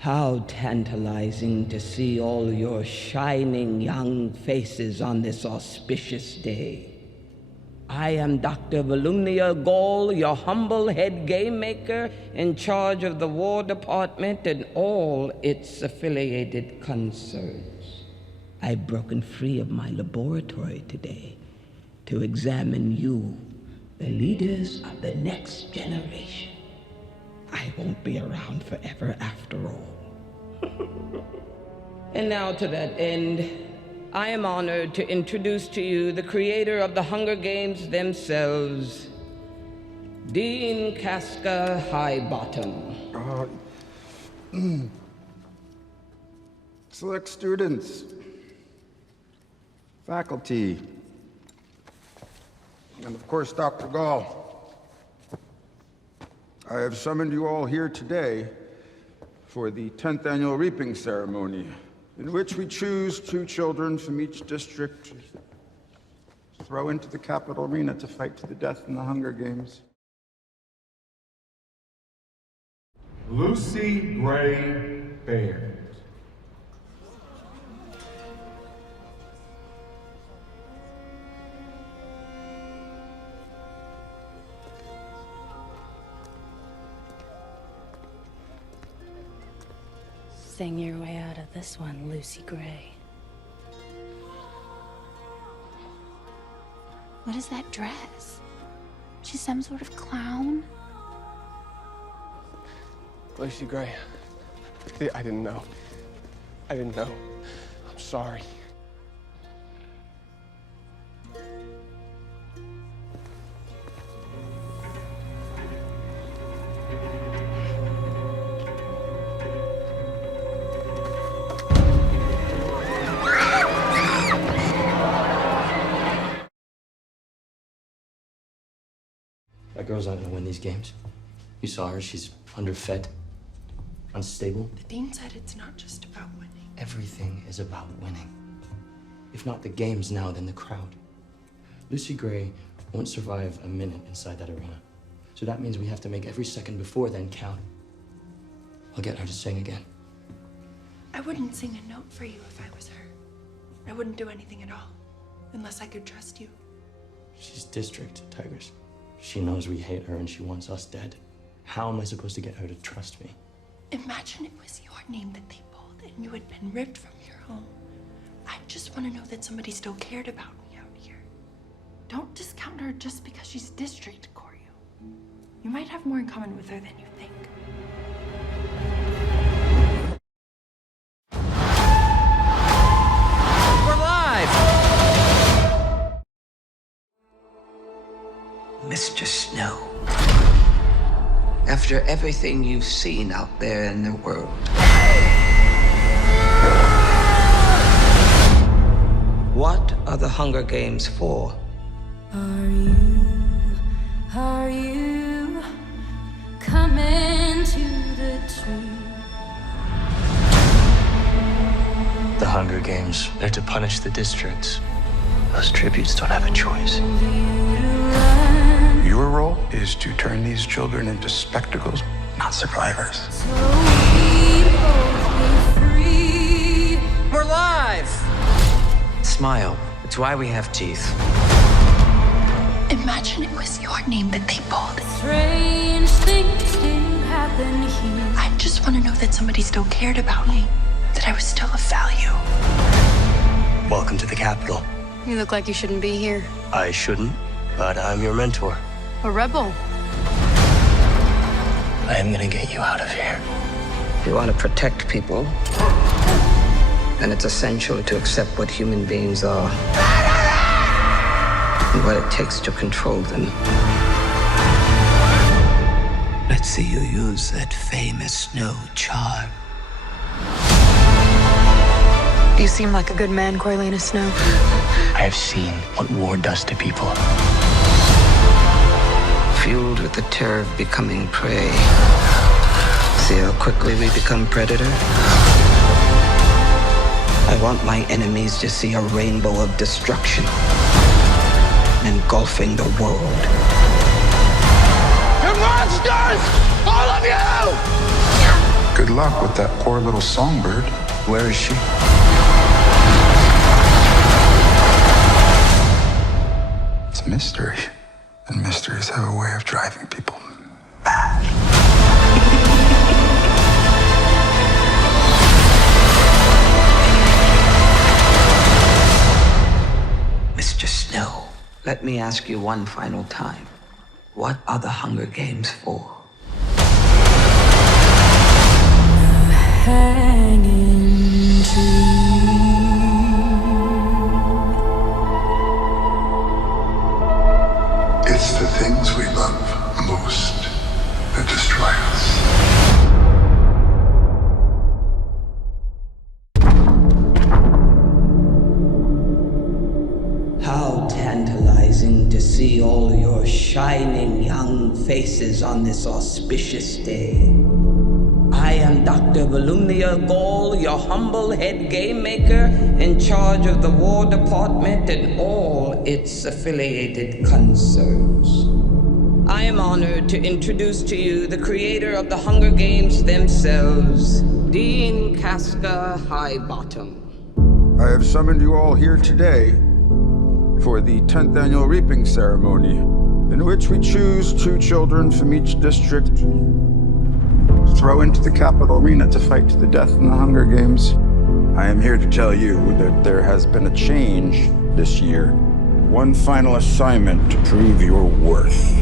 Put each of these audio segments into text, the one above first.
How tantalizing to see all your shining young faces on this auspicious day. I am Dr. Volumnia Gall, your humble head game maker in charge of the War Department and all its affiliated concerns. I've broken free of my laboratory today to examine you, the leaders of the next generation. I won't be around forever after all. And now to that end, I am honored to introduce to you the creator of the Hunger Games themselves, Dean Casca Highbottom. Select students, faculty, and of course, Dr. Gall. I have summoned you all here today for the 10th annual reaping ceremony, in which we choose 2 children from each district to throw into the capital arena to fight to the death in the Hunger Games. Lucy Gray Baird. Sing your way out of this one, Lucy Gray. What is that dress? She's some sort of clown? Lucy Gray. I didn't know. I'm sorry. That girl's not gonna win these games. You saw her, she's underfed, unstable. The dean said it's not just about winning. Everything is about winning. If not the games now, then the crowd. Lucy Gray won't survive a minute inside that arena. So that means we have to make every second before then count. I'll get her to sing again. I wouldn't sing a note for you if I was her. I wouldn't do anything at all, unless I could trust you. She's district, Tigers. She knows we hate her and she wants us dead. How am I supposed to get her to trust me? Imagine it was your name that they pulled and you had been ripped from your home. I just want to know that somebody still cared about me out here. Don't discount her just because she's district, Corio. You might have more in common with her than you think. We're live! Mr. Snow, after everything you've seen out there in the world, what are the Hunger Games for? Are you coming to the tree? The Hunger Games, they're to punish the districts. Those tributes don't have a choice. Your role is to turn these children into spectacles, not survivors. So we both be free. We're live! Smile. It's why we have teeth. Imagine it was your name that they pulled. Strange things do happen here. I just want to know that somebody still cared about me, that I was still of value. Welcome to the Capitol. You look like you shouldn't be here. I shouldn't, but I'm your mentor. A rebel. I am gonna get you out of here. If you want to protect people, then it's essential to accept what human beings are and what it takes to control them. Let's see you use that famous Snow charm. You seem like a good man, Coriolanus Snow. I have seen what war does to people. Fueled with the terror of becoming prey. See how quickly we become predator? I want my enemies to see a rainbow of destruction engulfing the world. You're monsters! All of you! Good luck with that poor little songbird. Where is she? It's a mystery. And mysteries have a way of driving people mad. Mr. Snow. Let me ask you one final time. What are the Hunger Games for? Hanging tree. It's the things we love most that destroy us. How tantalizing to see all your shining young faces on this auspicious day. I am Dr. Volumnia Gall, your humble head game maker in charge of the War Department and all its affiliated concerns. I am honored to introduce to you the creator of the Hunger Games themselves, Dean Casca Highbottom. I have summoned you all here today for the 10th annual reaping ceremony, in which we choose 2 children from each district, throw into the capital arena to fight to the death in the Hunger Games. I am here to tell you that there has been a change this year. One final assignment to prove your worth.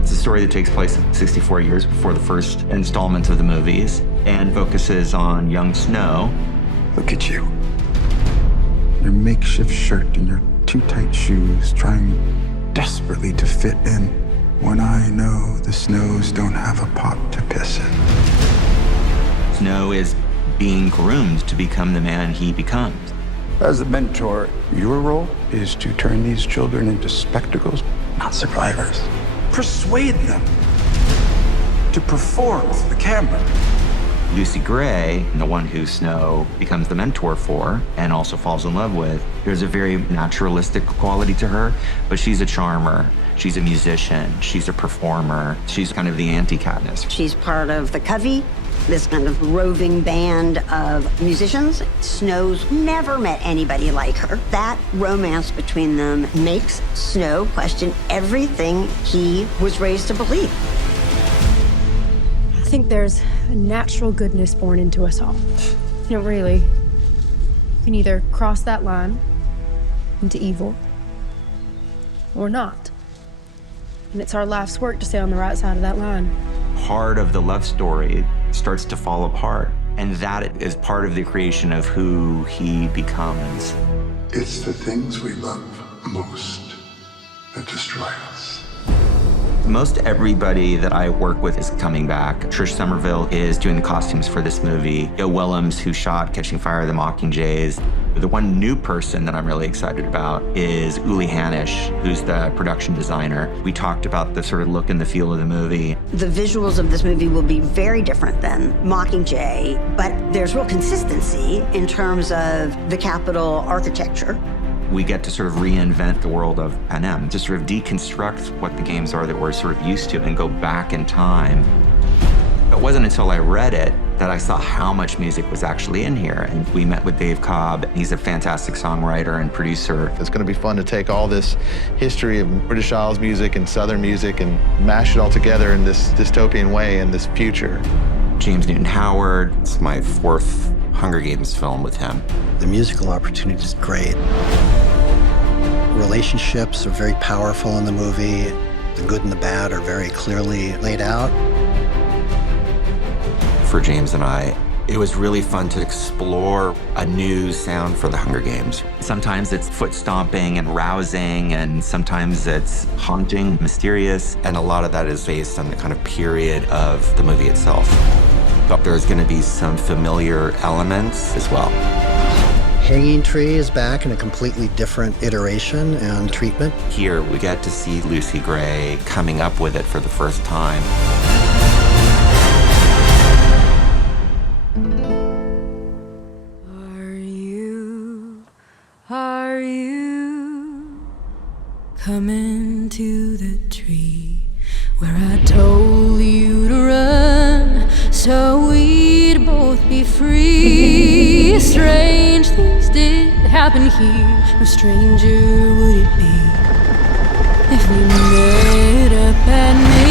It's a story that takes place 64 years before the first installment of the movies and focuses on young Snow. Look at you. Your makeshift shirt and your too tight shoes, trying desperately to fit in when I know the Snows don't have a pot to piss in. Snow is being groomed to become the man he becomes. As a mentor, your role is to turn these children into spectacles, not survivors. Persuade them to perform for the camera. Lucy Gray, the one who Snow becomes the mentor for and also falls in love with, there's a very naturalistic quality to her, but she's a charmer. She's a musician. She's a performer. She's kind of the anti-Katniss. She's part of the Covey, this kind of roving band of musicians. Snow's never met anybody like her. That romance between them makes Snow question everything he was raised to believe. I think there's a natural goodness born into us all. You know, really, you can either cross that line into evil or not. And it's our life's work to stay on the right side of that line. Part of the love story starts to fall apart, and that is part of the creation of who he becomes. It's the things we love most that destroy us. Most everybody that I work with is coming back. Trish Somerville is doing the costumes for this movie. Joe Willems, who shot Catching Fire of the Mockingjays. The one new person that I'm really excited about is Uli Hanisch, who's the production designer. We talked about the sort of look and the feel of the movie. The visuals of this movie will be very different than Mockingjay, but there's real consistency in terms of the Capitol architecture. We get to sort of reinvent the world of Panem, to sort of deconstruct what the games are that we're sort of used to and go back in time. It wasn't until I read it that I saw how much music was actually in here. And we met with Dave Cobb. He's a fantastic songwriter and producer. It's going to be fun to take all this history of British Isles music and Southern music and mash it all together in this dystopian way in this future. James Newton Howard. It's my 4th Hunger Games film with him. The musical opportunity is great. Relationships are very powerful in the movie. The good and the bad are very clearly laid out. For James and I, it was really fun to explore a new sound for the Hunger Games. Sometimes it's foot stomping and rousing, and sometimes it's haunting, mysterious, and a lot of that is based on the kind of period of the movie itself. But there's going to be some familiar elements as well. Hanging Tree is back in a completely different iteration and treatment. Here, we get to see Lucy Gray coming up with it for the first time. Are you coming to the tree where I told you to run so we free. Strange things did happen here. No stranger would it be if we met up at midnight.